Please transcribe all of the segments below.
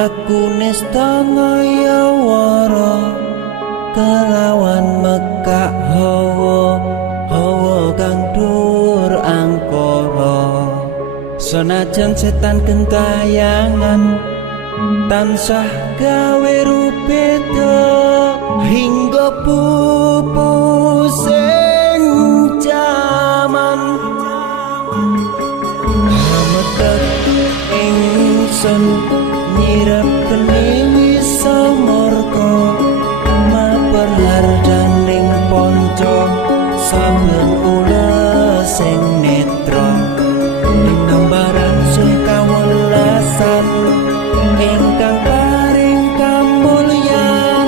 Aku nesta ngayawara kelawan mekak hawa kang dur angkara. Senajan setan gentayangan tansah gawe rupeda hingga pupusing jaman. Hametet ingsun nyirep kene samorga maperhar daning ponco saben ula sing netra ing gambaran sing kawelasan ingkang paring kamulyan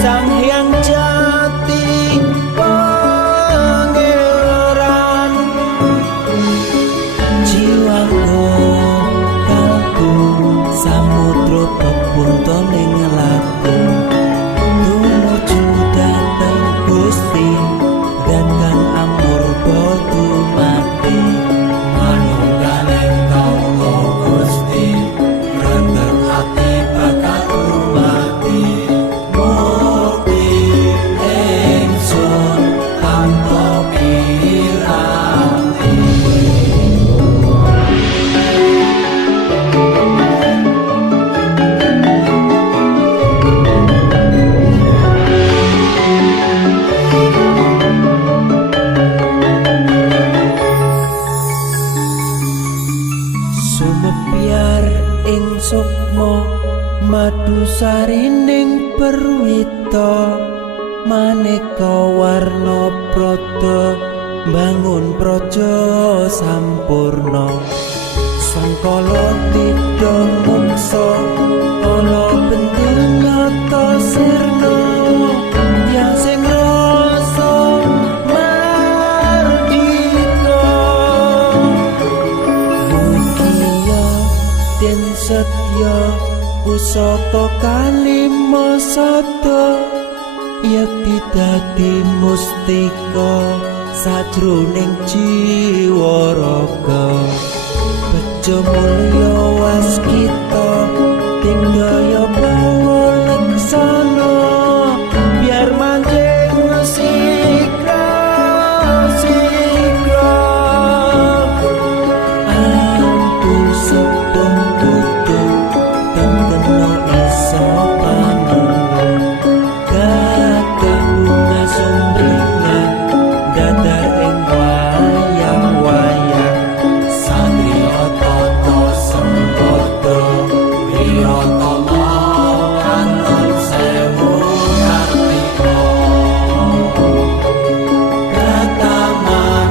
Sang Hyang Jati Pangeran. Jiwaku kalbu samudra pepuntaning laku tumuju dhateng Gusti dan kang amurba dumati manunggaling tangga Gusti rendah ati bakal dumati mukti ingsun tanpa piranti. Sumebyar ing sukma madu sarining perwita maneka warna prada bangun praja sampurna. Sangkala tidha mungsa ana bendenata sirna yang sing rasa mardika. Mugia den setya pusaka kalima sada yakti dadi mustika sajroning jiwa raga. Bejo mulya waskita tinggaya pawalaksana biar manjing sigra ampun sepung tutup dan kena iso panulung gagah bunga sumbringan dadar ing wayang-wayang satria tata sempada wiyatama kanton sewu kartika kataman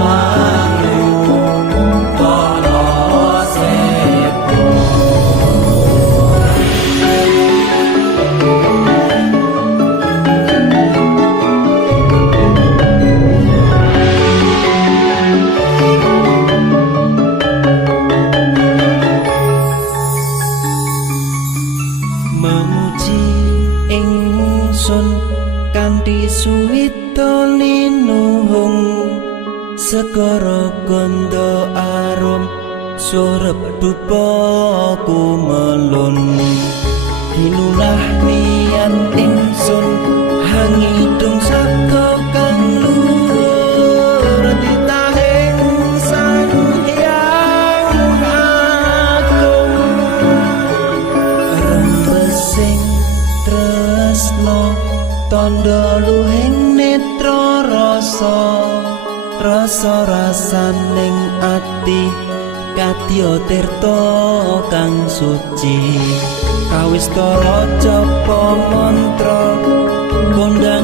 wangun kala sepo. Memuji ingsun kanthi suwita linuhung segara ganda arum surep dupa kumelun kinunah niat ingsun hangidung saka kang luhur titahing Sang Hyang Agung rembesing tresno tandha luhing netra rasa-rasaning ati kadya tirta kang suci kawistara japa mantra konda